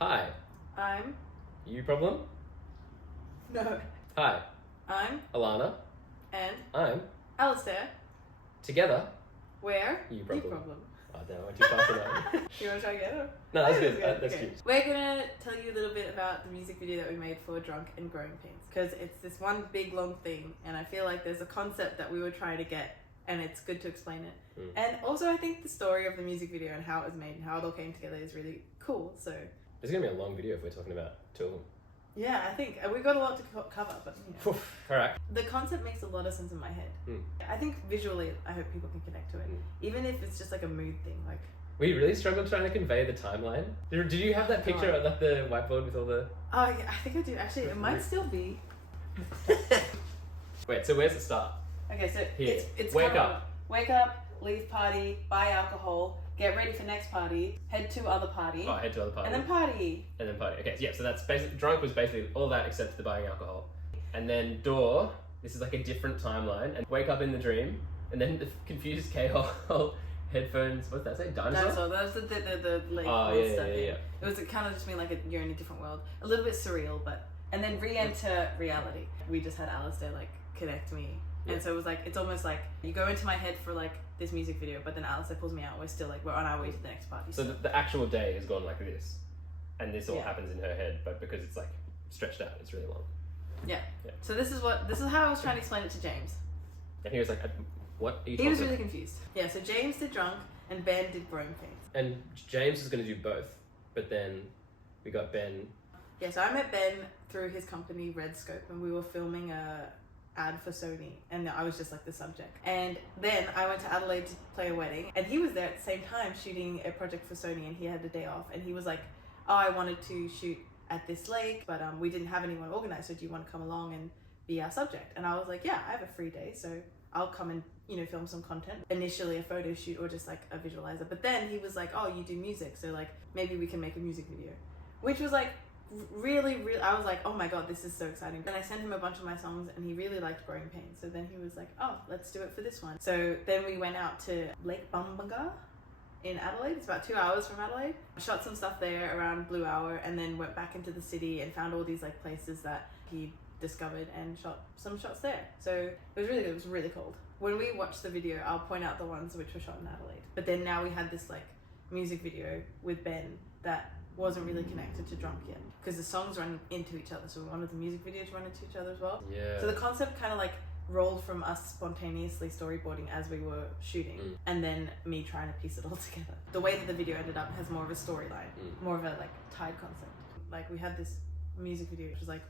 Hi. I'm... You problem? No. Hi. I'm... Alana. And... I'm... Alistair. Together. Where? You problem. You Oh, damn, I went too fast for that. You want to try again? No, that's good. That's Okay. cute. We're going to tell you a little bit about the music video that we made for Drunk and Growing Pains. Because it's this one big long thing, and I feel like there's a concept that we were trying to get, and it's good to explain it. And also I think the story of the music video and how it was made and how it all came together is really cool. So It's going to be a long video if we're talking about two of them. yeah, I think we've got a lot to cover, but you know. Alright. The concept makes a lot of sense in my head. I think visually, I hope people can connect to it, even if it's just like a mood thing. Like We really struggled trying to convey the timeline. Did you have that picture of like the whiteboard with all the... oh yeah, I think I do. Actually, it might still be. Wait, so where's the start? Okay, so Here. it's Wake kind of up. Wake up, leave party, buy alcohol, get ready for next party, head to other party, Oh, head to other party. and then party. And then party. Okay, yeah, so that's basically... Drunk was basically all that except the buying alcohol. And then door, this is like a different timeline. And wake up in the dream. And then the confused K-hole headphones, what's that say? Dinosaur? That was the like Oh, cool yeah, stuff. yeah. It was kind of just mean like you're in a different world, a little bit surreal, but and then re-enter reality. We just had Alistair like connect me, and so it was like it's almost like you go into my head for like this music video, but then Alistair pulls me out. We're still like we're on our way to the next party. So the actual day has gone like this, and this all happens in her head, but because it's like stretched out, it's really long. Yeah. So this is how I was trying to explain it to James. And he was like, "What are you?" He was really confused. Yeah. So James did Drunk, and Ben did Growing Pains. And James is going to do both, but then we got Ben. Yeah. So I met Ben through his company Redscope, and we were filming a ad for Sony, and I was just like the subject. And then I went to Adelaide to play a wedding, and he was there at the same time shooting a project for Sony, and he had a day off, and he was like, "Oh, I wanted to shoot at this lake, but we didn't have anyone organized, so do you want to come along and be our subject?" And I was like, "Yeah, I have a free day, so I'll come and film some content." Initially a photo shoot or just like a visualizer, but then he was like, "Oh, you do music, so like maybe we can make a music video," which was like really I was like, oh my god, this is so exciting. Then I sent him a bunch of my songs, and he really liked Growing Pains, so then he was like, oh, let's do it for this one. So then we went out to Lake Bumbunga in Adelaide. It's about 2 hours from Adelaide. Shot some stuff there around Blue Hour, and then went back into the city and found all these like places that he discovered and shot some shots there. So it was really good. It was really cold. When we watched the video, I'll point out the ones which were shot in Adelaide. But then now we had this like music video with Ben that wasn't really connected to Drunk yet, because the songs run into each other, so we wanted the music video to run into each other as well. Yeah. So the concept kind of like rolled from us spontaneously storyboarding as we were shooting, and then me trying to piece it all together. The way that the video ended up has more of a storyline, more of a like tied concept. Like we had this music video which was like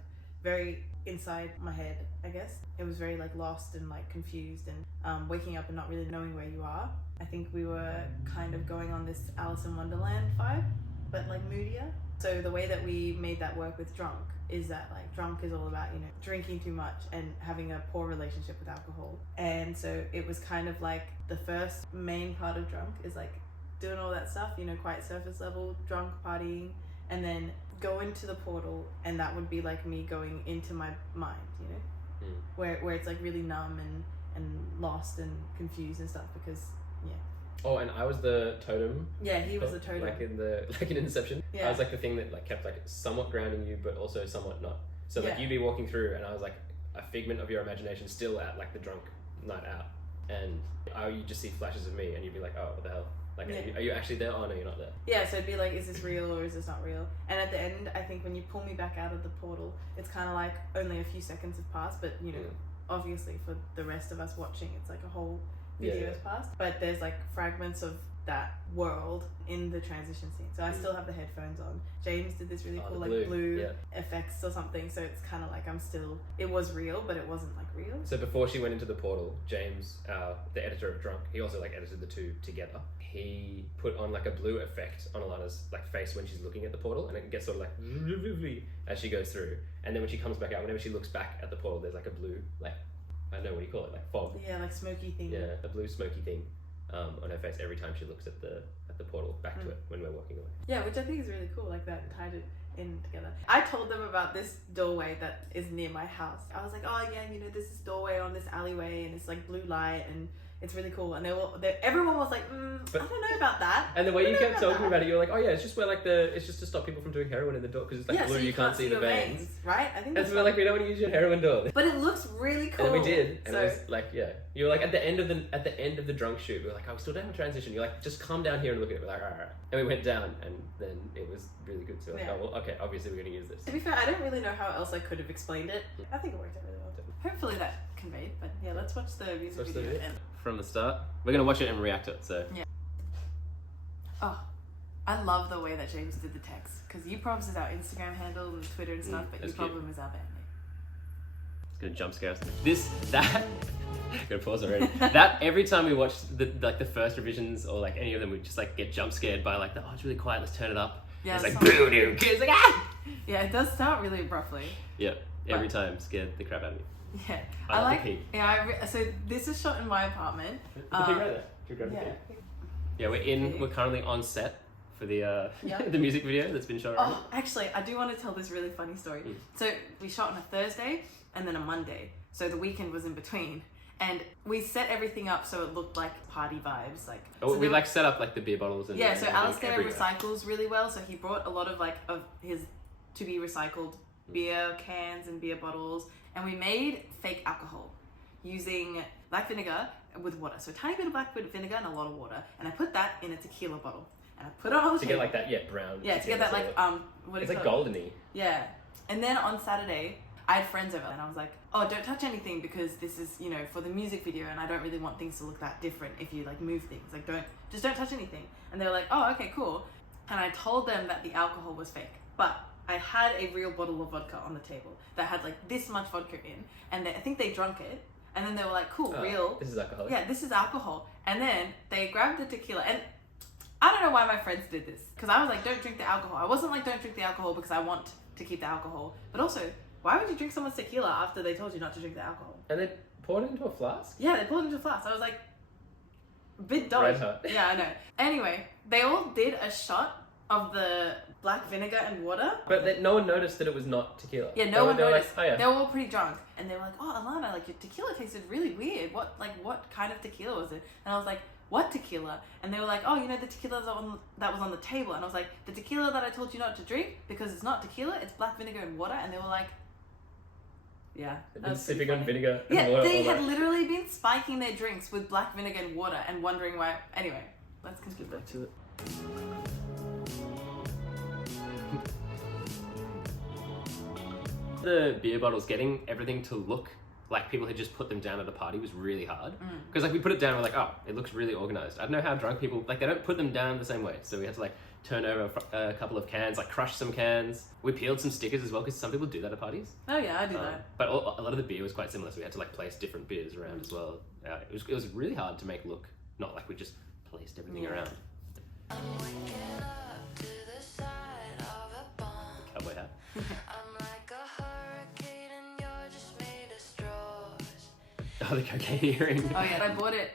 very inside my head, I guess. It was very like lost and like confused, and waking up and not really knowing where you are. I think we were kind of going on this Alice in Wonderland vibe, but like moodier. So the way that we made that work with Drunk is that like Drunk is all about, drinking too much and having a poor relationship with alcohol. And so it was kind of like the first main part of Drunk is like doing all that stuff, quite surface level, drunk, partying, and then go into the portal, and that would be like me going into my mind, where it's like really numb and lost and confused and stuff, because Oh, and I was the totem. Yeah, he was the totem. Like in Inception. Yeah. I was like the thing that like kept like somewhat grounding you, but also somewhat not. So like you'd be walking through, and I was like a figment of your imagination, still at like the drunk night out, and you just see flashes of me, and you'd be like, oh, what the hell? Like, are you actually there? Oh no, you're not there. Yeah, so it'd be like, is this real or is this not real? And at the end, I think when you pull me back out of the portal, it's kind of like only a few seconds have passed, but obviously for the rest of us watching, it's like a whole video has passed. But there's like fragments of that world in the transition scene. So I still have the headphones on. James did this really cool like blue effects or something, so it's kind of like it was real, but it wasn't like real. So before she went into the portal, James, the editor of Drunk, he also like edited the two together. He put on like a blue effect on Alana's like face when she's looking at the portal, and it gets sort of like as she goes through. And then when she comes back out, whenever she looks back at the portal, there's like a blue, like, I don't know, what do you call it, like fog? Yeah, like smoky thing. Yeah, a blue smoky thing on her face every time she looks at the portal back to it when we're walking away. Yeah, which I think is really cool, like that tied it in together. I told them about this doorway that is near my house. I was like, oh yeah, there's this doorway on this alleyway, and it's like blue light, and it's really cool. And everyone was like, I don't know about that. And the way you kept talking about it, you're like, oh yeah, it's just where like it's just to stop people from doing heroin in the door because it's like blue, so you can't see the your veins. right? I think. And so we're like, we don't want to use your heroin door. But it looks really cool. And we did, and it was like, yeah, you were like at the end of the drunk shoot, we were like, oh, we still don't have a transition. You're like, just come down here and look at it. We're like, all right. And we went down, and then it was really good. So like, oh well, okay, obviously we're gonna use this. To be fair, I don't really know how else I could have explained it. I think it worked out really well. Hopefully that conveyed, but yeah, let's watch the music video. From the start. We're gonna watch it and react to it, so. Yeah. Oh, I love the way that James did the text, because YouProbs is our Instagram handle and Twitter and stuff, but YouProblem is our band name. It's gonna jump scare us. That, gonna pause already. That, every time we watch the first revisions or like any of them, we just like get jump scared by like, oh, it's really quiet, let's turn it up. Yeah, it's like, boo doo, kids like, ah! Yeah, it does start really abruptly. Yeah, every time scared the crap out of me. Yeah, I like the pig. Yeah, so this is shot in my apartment. The pig right there. Should we grab the pig? Yeah, we're currently on set for the the music video that's been shot already. Oh, actually, I do want to tell this really funny story. So we shot on a Thursday and then a Monday. So the weekend was in between. And we set everything up so it looked like party vibes. Like we like set up like the beer bottles and so Alistair recycles really well. So he brought a lot of like of his to be recycled beer cans and beer bottles. And we made fake alcohol using black vinegar with water. So a tiny bit of black vinegar and a lot of water. And I put that in a tequila bottle. And I put it on the table. To get like that, brown. Yeah, to get that like, what is it? It's like goldeny. Yeah. And then on Saturday, I had friends over and I was like, oh, don't touch anything because this is, for the music video and I don't really want things to look that different if you like move things. Like don't touch anything. And they were like, oh, okay, cool. And I told them that the alcohol was fake. But I had a real bottle of vodka on the table that had like this much vodka in, and I think they drank it, and then they were like, cool, real. This is alcohol. Yeah, this is alcohol. And then they grabbed the tequila, and I don't know why my friends did this, because I was like, don't drink the alcohol. I wasn't like, don't drink the alcohol because I want to keep the alcohol, but also, why would you drink someone's tequila after they told you not to drink the alcohol? And they poured it into a flask? Yeah, they poured it into a flask. I was like, bit dodgy. Red hot. Yeah, I know. Anyway, they all did a shot of the black vinegar and water. But no one noticed that it was not tequila. Yeah, no one noticed. Like, oh, yeah. They were all pretty drunk. And they were like, oh, Alana, like your tequila tasted really weird. What kind of tequila was it? And I was like, what tequila? And they were like, oh, the tequila that was on the table. And I was like, the tequila that I told you not to drink because it's not tequila, it's black vinegar and water. And they were like, yeah. They've been sipping on vinegar and yeah, water. They had literally been spiking their drinks with black vinegar and water and wondering why. Anyway, let's continue. Back to it. The beer bottles, getting everything to look like people had just put them down at a party was really hard. Because like we put it down, we're like, oh, it looks really organized. I don't know how drunk people, like they don't put them down the same way. So we had to like turn over a couple of cans, like crush some cans. We peeled some stickers as well because some people do that at parties. Oh yeah, I do that. But a lot of the beer was quite similar, so we had to like place different beers around as well. It was really hard to make look, not like we just placed everything around. Cowboy hat. Oh, the cocaine earring. Oh yeah, I bought it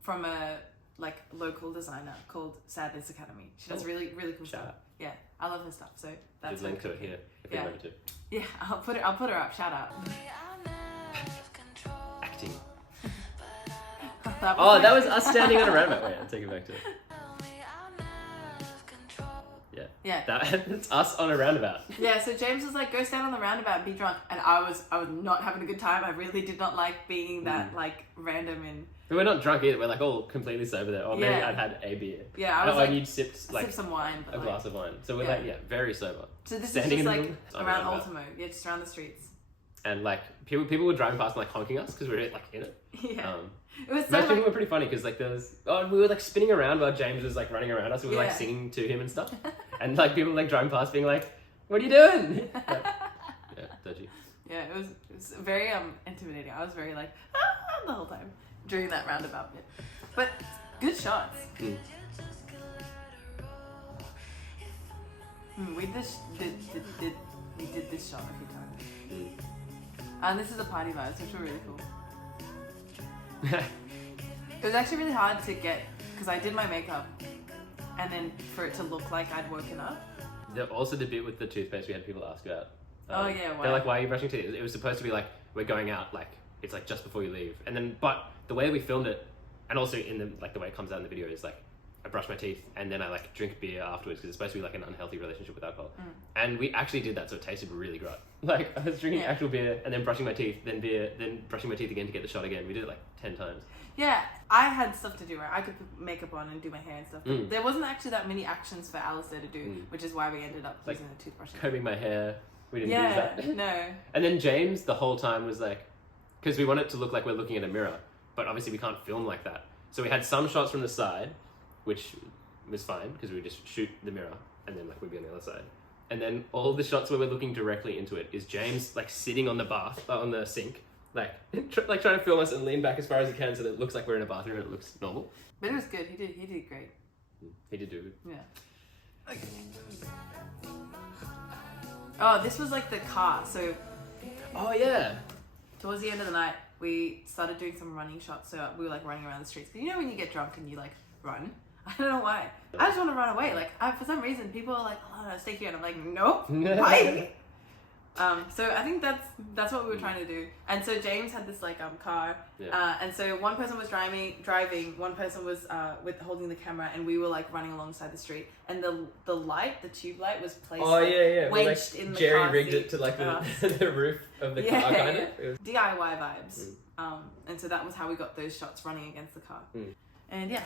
from a like local designer called Sadness Academy. She does really cool stuff. Yeah, I love her stuff. So that's link to it here if you remember to. Yeah, I'll put her up. Shout out. Acting. That was us standing on a roundabout. Wait, I'll take it back to it. Yeah. That's us on a roundabout. Yeah, so James was like, go stand on the roundabout and be drunk. And I was not having a good time. I really did not like being that like random and... But we're not drunk either. We're like all completely sober there. Or maybe I'd had a beer. Yeah, I was like... you'd sipped like... Sip some wine. A glass of wine. So we're like, very sober. So this is just like around Ultimo. Yeah, just around the streets. And like, people were driving past and like honking us because we were like in it. Yeah. It was most people were pretty funny because like we were like spinning around while James was like running around us. We were like singing to him and stuff, and like people like driving past being like, "What are you doing?" Like, yeah, dodgy. Yeah, it was very intimidating. I was very like the whole time during that roundabout bit, but good shots. We did this shot a few times, and this is a party vibes, which were really cool. It was actually really hard to get because I did my makeup and then for it to look like I'd woken up. Also the bit with the toothpaste we had people ask about. Oh yeah, why? They're like, why are you brushing teeth? It was supposed to be like, we're going out, like it's like just before you leave. And then, but the way we filmed it, and also in the like the way it comes out in the video is like I brush my teeth and then I like drink beer afterwards because it's supposed to be like an unhealthy relationship with alcohol. And we actually did that, so it tasted really great. Like I was drinking actual beer and then brushing my teeth, then beer, then brushing my teeth again to get the shot again. We did it like 10 times. Yeah, I had stuff to do, right? I could put makeup on and do my hair and stuff. But there wasn't actually that many actions for Alistair to do, which is why we ended up using the toothbrush. Combing my hair, we didn't use that. No. And then James the whole time was like, because we want it to look like we're looking at a mirror, but obviously we can't film like that. So we had some shots from the side, which was fine because we would just shoot the mirror and then like we'd be on the other side. And then all the shots where we're looking directly into it is James like sitting on the sink, like trying to film us and lean back as far as he can so that it looks like we're in a bathroom and it looks normal. But it was good. He did great. He did do it. Yeah. Okay. Oh, this was like the car. So. Oh yeah. Towards the end of the night, we started doing some running shots. So we were like running around the streets. You know when you get drunk and you like run? I don't know why. I just want to run away. Like for some reason, people are like, "Oh, no, stay here," and I'm like, "Nope, bye." So I think that's what we were trying to do. And so James had this like car, and so one person was driving, one person was with holding the camera, and we were like running alongside the street. And the tube light was placed. Oh yeah. Wedged in the Jerry car rigged seat. it to like the roof of the car, kind of. It was... DIY vibes. And so that was how we got those shots running against the car. And yeah.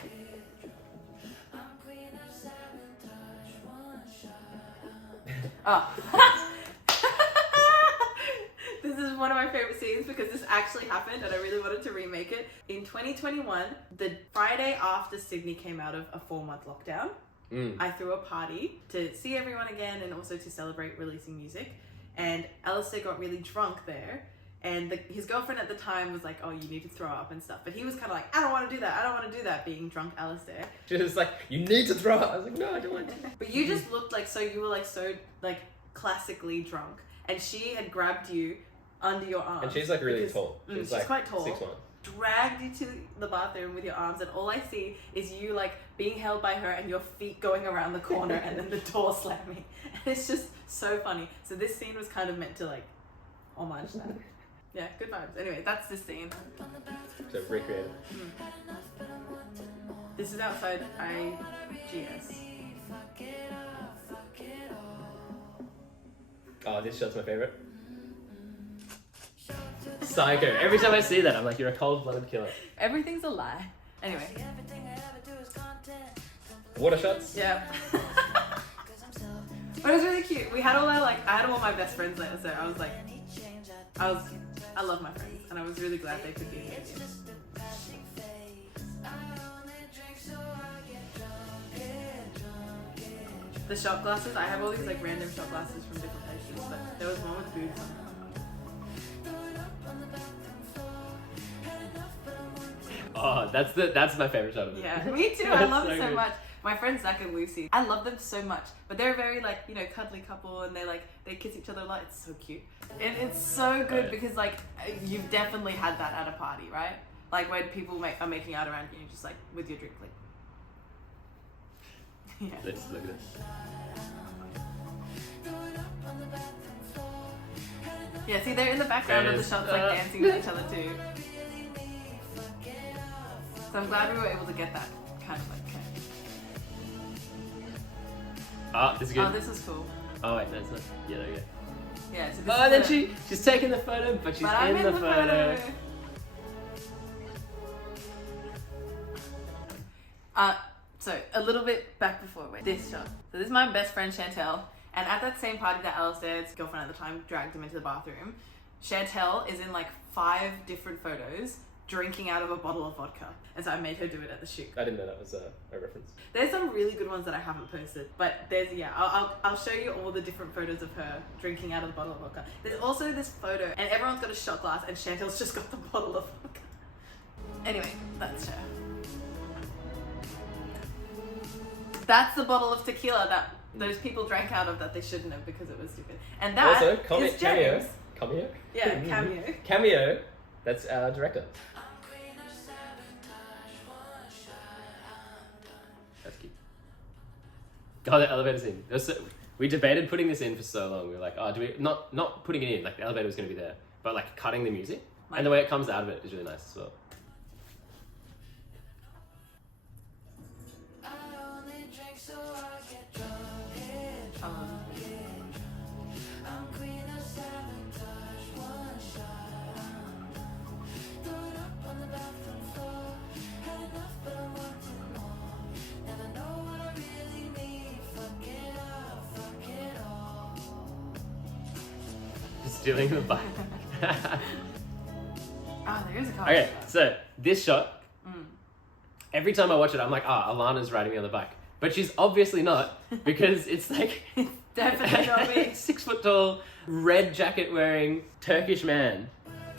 This is one of my favorite scenes because this actually happened and I really wanted to remake it. In 2021, the Friday after Sydney came out of a 4-month lockdown, I threw a party to see everyone again and also to celebrate releasing music. And Alistair got really drunk there. And his girlfriend at the time was like, "Oh, you need to throw up and stuff." But he was kind of like, "I don't want to do that. I don't want to do that," being drunk Alistair. She was like, "You need to throw up." I was like, "No, I don't want to." But you just looked like, you were like so like classically drunk. And she had grabbed you under your arm. And she's like really tall. She's like quite tall. 6'1". Dragged you to the bathroom with your arms, and all I see is you like being held by her and your feet going around the corner and then the door slamming. And it's just so funny. So this scene was kind of meant to like homage that. Yeah, good vibes. Anyway, that's this scene. So recreated. This is outside IGS. Oh, this shot's my favorite. Psycho. Every time I see that, I'm like, you're a cold-blooded killer. Everything's a lie. Anyway. Water shots? Yeah. But it was really cute. We had I had all my best friends there, so I was like, I love my friends, and I was really glad they could be here. The shot glasses, I have all these like random shot glasses from different places, but there was one with boobs on it. Oh, that's my favorite shot of it. Yeah, me too. I love it so much. My friends Zach and Lucy, I love them so much, but they're a very like, you know, cuddly couple, and they kiss each other a lot. It's so cute, and it's so good because like you've definitely had that at a party, right? Like when people are making out around you, just like with your drink, like. Yeah. Let's look at this. Yeah, see, they're in the background of the shots, like dancing with each other too. So I'm glad we were able to get that kind of like. Ah, this is good. Oh, this is cool. Oh wait, no, it's not. Yeah, there we go. Yeah. So this Oh, then she's taking the photo, but she's I'm in the photo. So a little bit back before this shot. So this is my best friend Chantel, and at that same party that Alistair's girlfriend at the time dragged him into the bathroom, Chantel is in like 5 different photos drinking out of a bottle of vodka, and so I made her do it at the shoot. I didn't know that was a reference. There's some really good ones that I haven't posted, but I'll show you all the different photos of her drinking out of the bottle of vodka. There's also this photo, and everyone's got a shot glass, and Chantel's just got the bottle of vodka. Anyway, that's her. That's the bottle of tequila that those people drank out of that they shouldn't have because it was stupid. And that also, is James. Cameo? Yeah, cameo. Cameo. That's our director. That's cute. God, the elevator scene. We debated putting this in for so long. We were like, oh, do we not putting it in? Like the elevator was going to be there, but like cutting the music and the way it comes out of it is really nice as well. stealing the bike. Ah, there is a car. Okay, so this shot, Mm. every time I watch it, I'm like, Alana's riding me on the bike. But she's obviously not, because it's like Definitely not me. 6 foot tall, red jacket wearing Turkish man.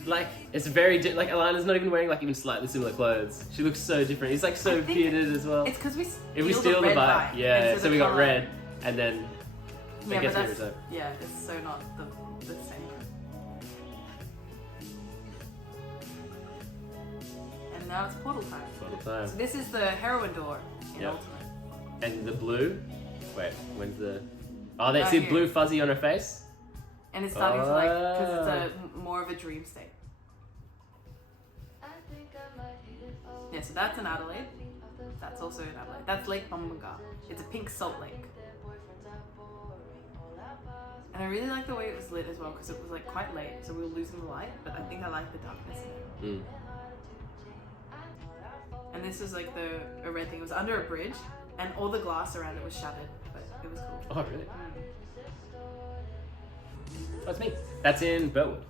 Like, it's very like Alana's not even wearing like even slightly similar clothes. She looks so different. He's like so bearded as well. It's because we If we steal the red bike, yeah. So we got colour- red, and then Yeah, gets but me every that's time. it's so not the same. And now it's portal time. All the time. So this is the heroine door in Yep. Ultimate. And the blue. Wait, when's the? Oh, they Right see here. blue fuzzy on her face. And it's starting to like, because Ah. it's more of a dream state. Yeah, so that's in Adelaide. That's also in Adelaide. That's Lake Bumbunga. It's a pink salt lake. And I really like the way it was lit as well, because it was like quite late, so we were losing the light, but I think I like the darkness in it. Mm. And this is like a red thing. It was under a bridge, and all the glass around it was shattered, but it was cool. Oh, really? Mm. That's me. That's in Burwood.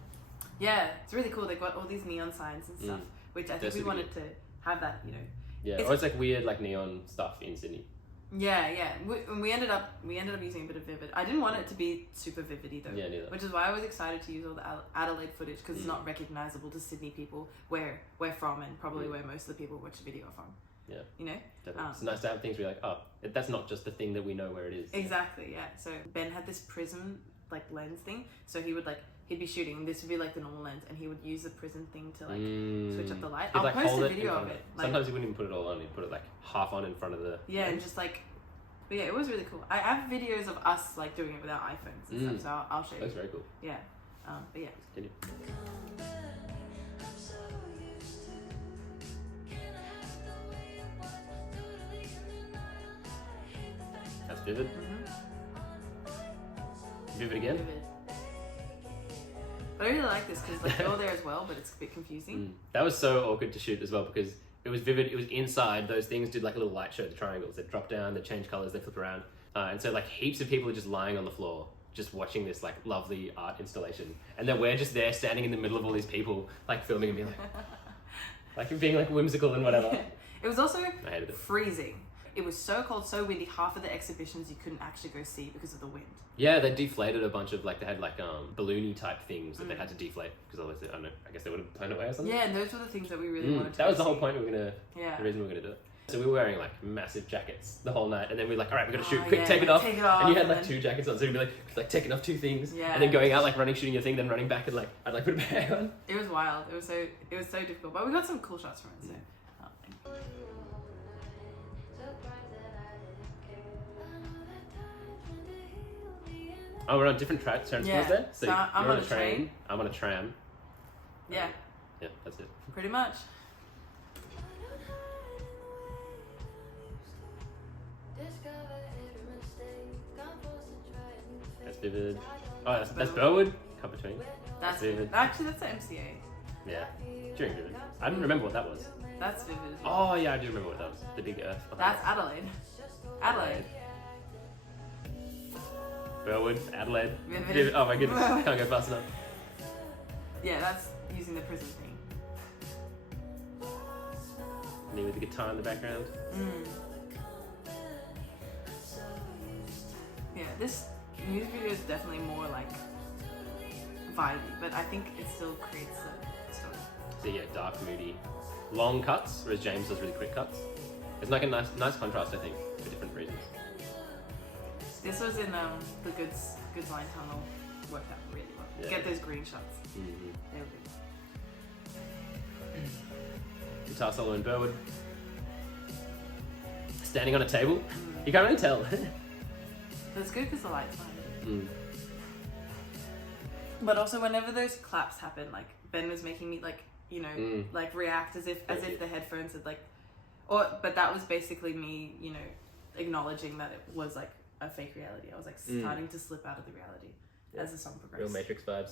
Yeah, it's really cool. They got all these neon signs and stuff, which I think That's we super wanted to have that, you know. Yeah, It's- or it's like weird like neon stuff in Sydney. Yeah. We ended up using a bit of vivid. I didn't want it to be super vividy though. Yeah, neither. Which is why I was excited to use all the Adelaide footage, because it's not recognizable to Sydney people where we're from, and probably where most of the people watch the video are from. Yeah. You know? Definitely. It's nice to have things where you're like, oh, that's not just the thing that we know where it is. Exactly, yeah. So Ben had this prism like lens thing, so he'd be shooting, and this would be like the normal lens, and he would use the prism thing to like switch up the light. He'd, I'll like, post hold a it in video front of of it. Sometimes he wouldn't even put it all on. He'd put it like half on in front of the. Yeah, and just like, but yeah, it was really cool. I have videos of us like doing it with our iPhones and stuff, so I'll show you. That's very cool. Yeah, but yeah. Continue. That's vivid. Vivid again. Vivid. But I really like this because like you're there as well, but it's a bit confusing. That was so awkward to shoot as well, because it was vivid. It was inside. Those things did like a little light show. The triangles, they drop down, they change colors, they flip around, and so like heaps of people are just lying on the floor, just watching this like lovely art installation, and then we're just there standing in the middle of all these people, like filming and being like being like whimsical and whatever. It was also I hated it. freezing. It was so cold, so windy. Half of the exhibitions you couldn't actually go see because of the wind. Yeah, they deflated a bunch of like they had like balloony type things that they had to deflate because otherwise I don't know. I guess they would have blown away or something. Yeah, and those were the things that we really wanted to That go was the whole see. point we were gonna. Yeah. The reason we were gonna do it. So we were wearing like massive jackets the whole night, and then we were like, all right, we gotta shoot. Oh, Quick, yeah, take it off. take it off, And you had and like then- 2 jackets on, so you'd be like taking off 2 things, Yeah. and then going out like running, shooting your thing, then running back and like I'd like put a bag on. It was wild. It was so difficult, but we got some cool shots from it. So. Oh, we're on different transports there. So, So I'm you're on on a a train. train. I'm on a tram. Yeah, Yeah, that's it. pretty much. That's vivid. Oh, that's Burwood. Cut between. That's vivid. Actually, that's the MCA. Yeah, during vivid. I didn't remember what that was. That's vivid. Oh yeah, I do remember what that was. The big Earth. That's Adelaide. Adelaide. Burwood, Adelaide. Vivid. Oh my goodness, can't go fast enough. Yeah, that's using the prism thing. Me with the guitar in the background. Yeah, this music video is definitely more like vibey, but I think it still creates the story. So yeah, dark, moody, long cuts, whereas James does really quick cuts. It's like a nice contrast, I think, for different reasons. This was in the Goods Line Tunnel. Worked out really well. Yeah. Get those green shots. Mm-hmm. They were good. Guitar solo in Burwood. Standing on a table. You can't really tell. But it's good because the light's fine. Mm. But also, whenever those claps happen, like Ben was making me like like react as if the headphones had like, but that was basically me acknowledging that it was like a fake reality. I was like starting to slip out of the reality as the song progressed. Real Matrix vibes.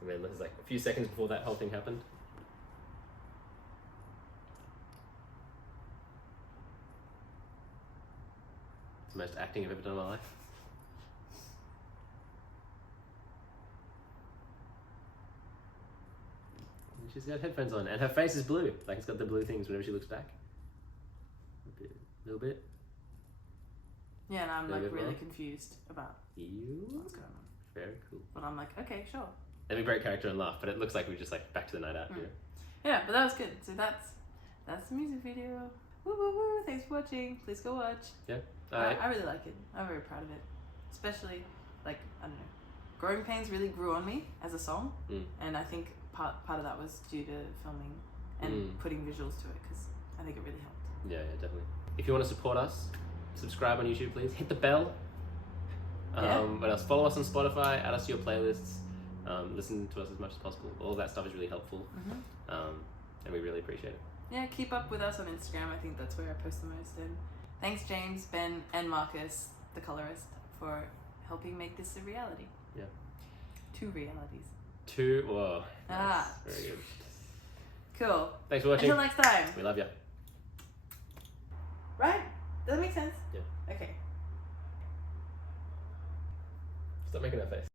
I mean, this is like a few seconds before that whole thing happened. the most acting I've ever done in my life. And she's got headphones on, and her face is blue. Like it's got the blue things whenever she looks back. A little bit. Yeah, and I'm Little like bit really more. confused about You. what's going on. Very cool. But I'm like, okay, sure. They have a great character and laugh, but it looks like we're just like back to the night out here. Yeah, but that was good. So that's the music video. Woo woo woo! Thanks for watching. Please go watch. Yeah. I really like it. I'm very proud of it. Especially like I don't know, Growing Pains really grew on me as a song, and I think part of that was due to filming and putting visuals to it because I think it really helped. Yeah, definitely. If you want to support us, subscribe on YouTube, please. Hit the bell. What else? Follow us on Spotify. Add us to your playlists. Listen to us as much as possible. All that stuff is really helpful, and we really appreciate it. Yeah, keep up with us on Instagram. I think that's where I post the most. And thanks, James, Ben, and Marcus, the colorist, for helping make this a reality. Yeah. 2 realities. 2. Whoa. Ah. Very good. Cool. Thanks for watching. Until next time. We love you. Right? Does that make sense? Yeah. Okay. Stop making that face.